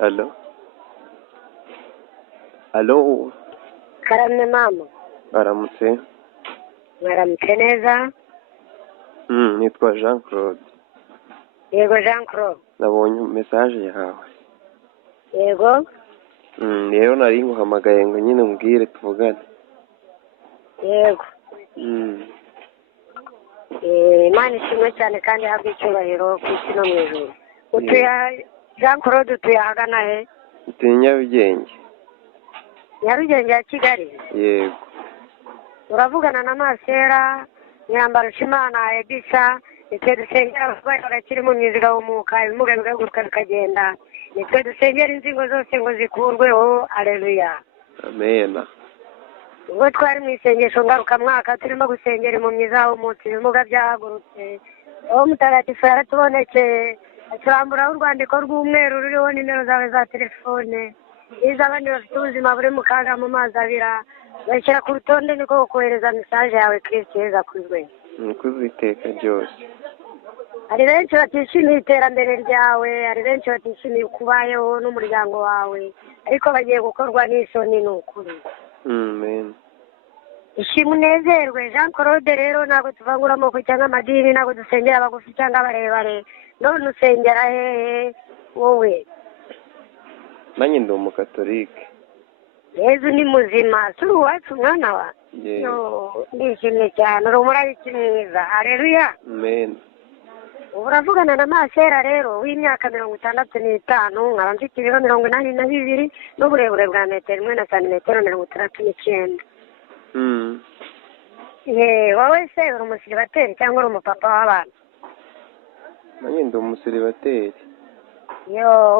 Halo. Halo. Karamye mama. Baramutse. Mwaramutse neza. Nitwa Jean Claude. Yego Jean Claude. Nabonye message yawe. Yego. Rero nari nguhamagaye ngo nyine mbwire tuvugane. Yego. Imana ishimwe cyane kandi habwe icyubahiro ku isi no mu ijuru. Utuye Jean Claude utuye ahagana he? Utuye Nyarugenge. Nyarugenge ya Kigali? Yego. Uravugana na Masera Nyambarushimana Edisa, nitwe dusengera abarwayi bagakira mu myizi gahumuka, ibimuga bigaguruka bikagenda. Nitwe dusengera inzingo zose ngo zikurweho. Aleluya. Amen. Ubwo twari mu isengesho ngarukamwaka turimo gusengera impumyi zahumutse, ibimuga byahagurutse. Uwo mutagatifu yaratubonekeye, aturamburaho urwandiko rw'umweru ruriho nimero zawe za telefone, iz'abandi bafite ubuzima buri mu kaga mu mazi abira, bashyira ku rutonde niko kohereza mesaje yawe Kristo Yezu akuzwe. Nikuze iteka ryose. Hari benshi batishimiye iterambere ryawe, hari benshi batishimiye kubayeho n'umuryango wawe, ariko bagiye gukorwa n'isoni. Ni ukuri. Amen. Ishimwe unezerwe. Jean Claude rero ntabwo tuvangura amoko cyangwa amadini, ntabwo dusengera abagufi cyangwa abarebare. None usengera hehe wowe? Nanjye ndi umukatolike. Yezu ni muzima, turi uwacu mwana wa. Ndishimye cyane, uri umurabiki mwiza. Haleluya. Amen. Ubu uravugana na Masera rero w'imyaka 65, nkaba mfite ibiro 82 n'uburebure bwa metero 1 na santimetero 69. Wowe se uri umusiribateri cyangwa uri umupapa w'abantu? Nanjye ndi umusiribateri.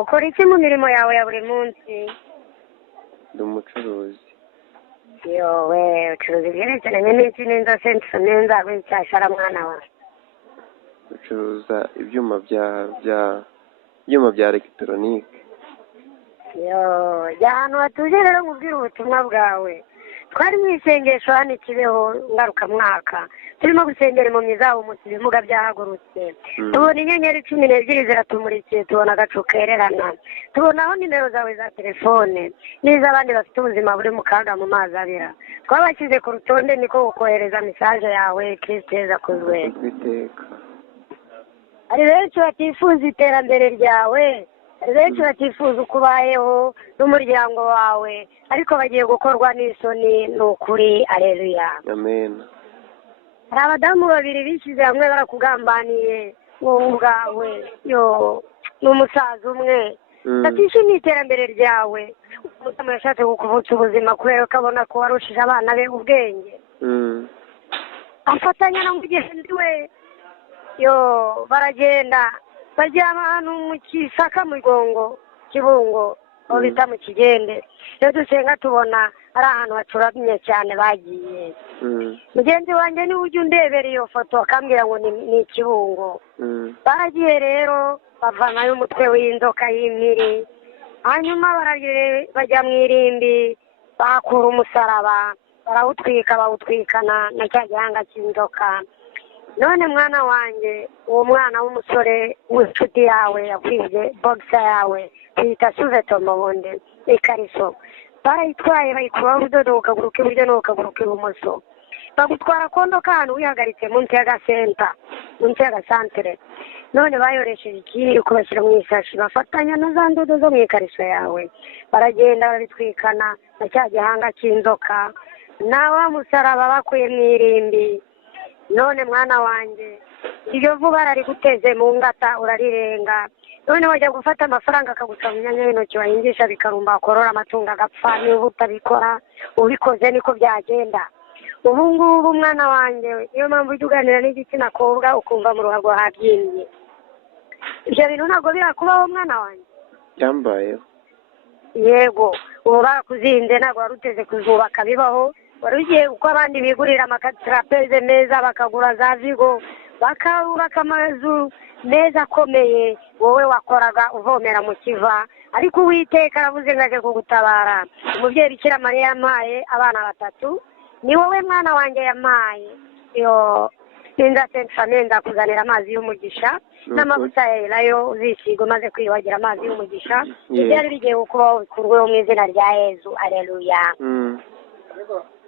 Ukora iki mu mirimo yawe ya buri munsi? Ndi umucuruzi. We ucuruza ibyerekeranye n'iki n'inzo senso n'inzago y'icyashara mwana wa? Ucuruza ibyuma bya elegitoronike. Jya ahantu hatuje rero nkubwire ubutumwa bwawe. Twari mu isengesho hano Kibeho ngarukamwaka, turimo gusengera impumyi zahumutse, ibimuga byahagurutse. Tubona inyenyeri 12 ziratumurikiye, tubona agacu kererana, tubonaho nimero zawe za telefone n'iz'abandi bafite ubuzima buri mu kaga mu mazi abira. Twabashyize ku rutonde niko gukohereza mesaje yawe Kristo Yezu akuzwe. Hari benshi batifuza iterambere ryawe, hari benshi batifuza uko ubayeho n'umuryango wawe, ariko bagiye gukorwa n'isoni. Ni ukuri. Aleluya. Amen. Hari abadamu babiri bishyize hamwe barakugambaniye wowe ubwawe, n'umusaza umwe batishimiye iterambere ryawe. Umudamu yashatse kukuvutsa ubuzima kubera ko abona ko warushije abana be ubwenge, afatanya na mugenzi we. Baragenda bajya ahantu mu Kisaka mu Gongo Kibungo, aho bita mu Kigende. Iyo dusenga tubona ari ahantu hacuramye cyane bagiye. Mugenzi wanjye niwe ujya undebera iyo foto akambwira ngo ni Kibungo. Baragiye rero bavanayo umutwe w'inzoka y'impiri, hanyuma bajya mu irimbi bakura umusaraba barawutwika, bawutwikana na cya gihanga cy'inzoka. None mwana wanjye, uwo mwana w'umusore w'inshuti yawe yakwibye boxer yawe bita suveto mubonde ikariso, barayitwaye bayikuraho urudodo ukaguru k'iburyo n'ukaguru k'ibumoso, bagutwara kondo k'ahantu wihagaritse munsi y'agasantere. None bayoresheje ikiri kubashyira mu isashi, bafatanya na za ndodo zo mu ikariso yawe, baragenda babitwikana na cya gihanga cy'inzoka na wa musaraba bakuye mu irimbi. None mwana wanjye, iryo vuba rariguteze mu ngata urarirenga. None wajya gufata amafaranga akagusaba mu myanya y'intoki wahingisha bikarumba, wakorora amatungo agapfa. Niba utabikora, ubikoze niko byagenda. Ubu ngubu mwana wanjye, niyo mpamvu ujya uganira n'igitsina kobwa ukumva mu ruhago habyimbye. Ibyo bintu ntabwo birakubaho mwana wanjye? Byambayeho. Yego, ubu barakuzinze, ntabwo wari uteze kuzubaka bibaho. Wari ugiye uko abandi bigurira amakatirapeze meza, bakagura za Vigo, bakubaka amazu meza akomeye, wowe wakoraga uvomera mu kiva. Ariko Uwiteka aravuze ngo aje kugutabara. Umubyeyi Bikira Mariya yampaye abana 3, ni wowe mwana wanjye yampaye. ninza sentfame nzakuzanira amazi y'umugisha n'amavuta ya elayo uzisiga umaze kwiyuhagira amazi y'umugisha ibyari bigiye kubaho bikurweho mu izina rya Yezu. Aleluya.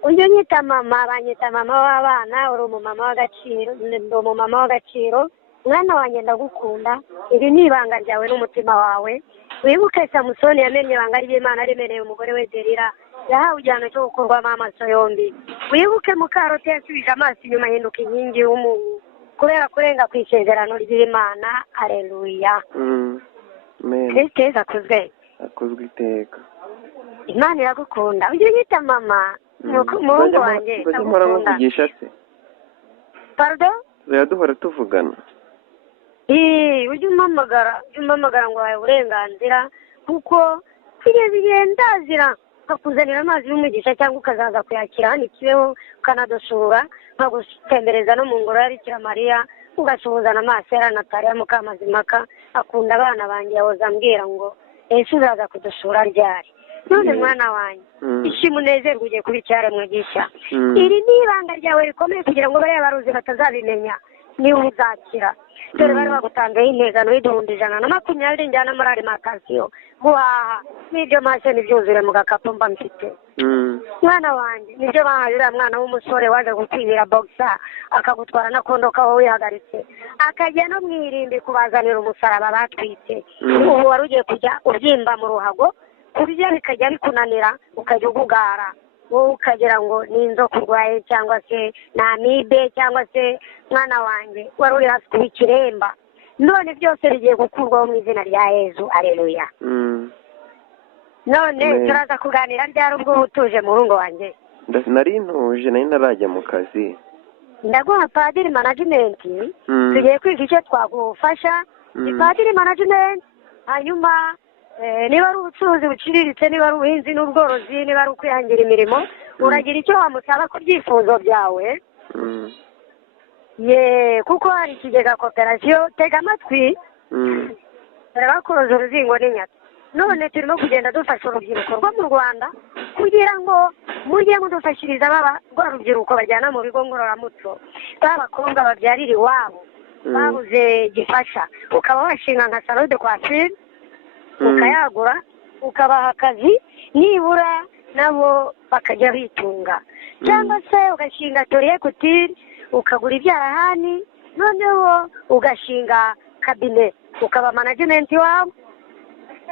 Ujye unyita mama, banyita mama w'abana, uri umumama w'agaciro, ndi umumama w'agaciro. Mwana wanjye ndagukunda, iri ni ibanga ryawe n'umutima wawe. Wibuke Samusoni yamenye ibanga ry'Imana rimereye umugore we Delila, yahawe igihano cyo gukurwamo amaso yombi. Wibuke Mukaroti yasubije amaso inyuma ahinduka inkingi y'umuntu kubera kurenga ku isezerano ry'Imana. Aleluya. Kristo Yesu akuzwe. Akuzwe iteka. Imana iragukunda. Ujye unyita mama, umuhungu wanjye ndagukunda. Pardon? Duhora tuvugana. Ujye umpamagara ngo wawe uburenganzira kuko kugeza igihe ndazira nkakuzanira amazi y'umugisha cyangwa ukazaza kuyakira hano Kibeho ukanadusura nkagutembereza no mu ngoro ya Bikira Mariya ugasuhuzana amaso ya Nataliya Mukamazimaka akunda abana banjye yahoze ambwira ngo ese uzaza kudusura ryari. None mwana wanjye ishima unezerwe ugiye kuba icyaremwe gishya. Iri ni ibanga ryawe rikomeye kugira ngo bariya baruzi batazabimenya niba uzakira. Dore bari bagutanzeho intezano y'ibihumbi 120 njyana muri alimantasiyo guhaha n'ibyo maze nibyuzure mu gakapu mba mfite. Mwana wanjye nibyo bahaye uriya mwana w'umusore waje gukwibira boxa akagutwara nakondoka wowe wihagaritse akajya no mwirimbi kubazanira umusaraba batwite. Ubu wari ugiye kujya ubyimba mu ruhago kurya bikajya bikunanira ukajya ugugara wowe ukagira ngo ni inzoka urwaye cyangwa se ni amibe cyangwa se mwana wanjye wari uri hasi kuba ikiremba. None byose bigiye gukurwaho mu izina rya Yezu. Aleluya. None turaza kuganira ryari ubwo utuje muhungu wanjye? Nari ntuje nari narajya mu kazi. Ndaguha padiri management tugiye kwiga icyo twagufasha. Padiri management hanyuma niba ari ubucuruzi buciriritse, niba ari ubuhinzi n'ubworozi, niba ari ukwihangira imirimo, uragira icyo wamusaba ku byifuzo byawe. Kuko hari ikigega koperasiyo. Tega amatwi bakuroza uruzingo n'inyatsi. None turimo kugenda dufasha urubyiruko rwo mu Rwanda kugira ngo mujye mudufashiriza rwa rubyiruko bajyana mu bigo ngororamuco b'abakobwa babyarira iwabo babuze gifasha. Ukaba washinga nka salon de coiffure ukayagura ukabaha akazi nibura nabo bakajya bitunga, cyangwa se ugashinga atelier couture ukagura ibyarahani noneho ugashinga cabinet ukaba management wabo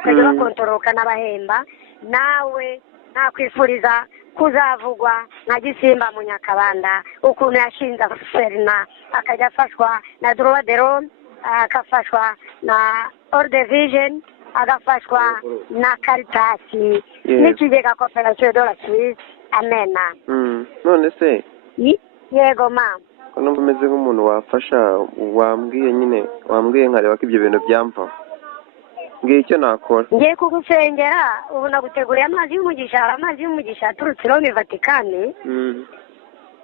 ukajya bakontoroka n'abahemba. Nawe nakwifuriza kuzavugwa nka Gisimba mu Nyakabanda ukuntu yashinze Ferina akajya afashwa na Droit de l'Homme akafashwa na World Vision agafashwa na Caritas n'ikigega Coopération de la Suisse. Amena. None se yego mama ko numva umeze nk'umuntu wafasha wambwiye nkareba ko ibyo bintu byamva ngiye icyo nakora. Ngiye kugusengera ubu naguteguriye amazi y'umugisha aturutse Rome Vatikani.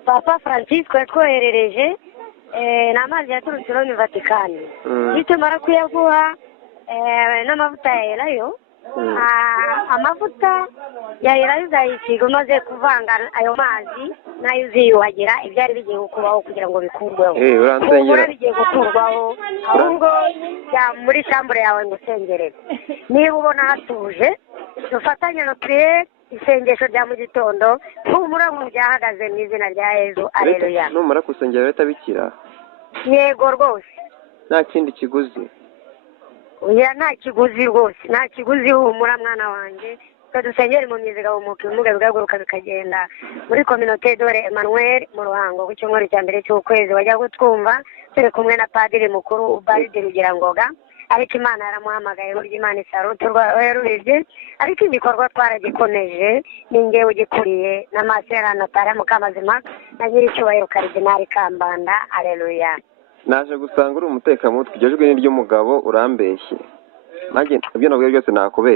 Papa Francisco yatwoherereje ni amazi yaturutse Rome Vatikani. Nitumara kuyaguha n'amavuta ya elayo, amavuta ya elayo uzayisiga umaze kuvanga ayo mazi nayo uziyuhagira ibyari bigiye kubaho kugira ngo bikurweho. Ubura bigiye gukurwaho ahubwo jya muri shambure yawe ngo usengerere. Niba ubona hatuje dufatanye no priere isengesho rya mu gitondo humura mu byahagaze mu izina rya Yezu. Aleluya. Numara kusengera leta bikira. Yego rwose. Nta kindi kiguzi. Oya nta kiguzi rwose, nta kiguzi humura mwana wanjye. Dusengere mu myiziga umuka umuga bigaguruka bikagenda muri communauté dore Emmanuel mu Ruhango ku cyumweru cya mbere cy'ukwezi wajya gutwumva turi kumwe na padiri mukuru Ubaride Rugirangoga. Ariko Imana yaramuhamagaye burya Imana isaruturwa yarurije, ariko igikorwa twaragikomeje ni ngewe ugikuriye n'amaso ya Nataliya Mukamazimaka na nyiricyubahiro Karidinali Kambanda. Aleluya. Naje gusanga uri umutekamutwe iryo jwi ni ry'umugabo urambeshye. Nanjye ibyo nabwiye byose nakubeshye.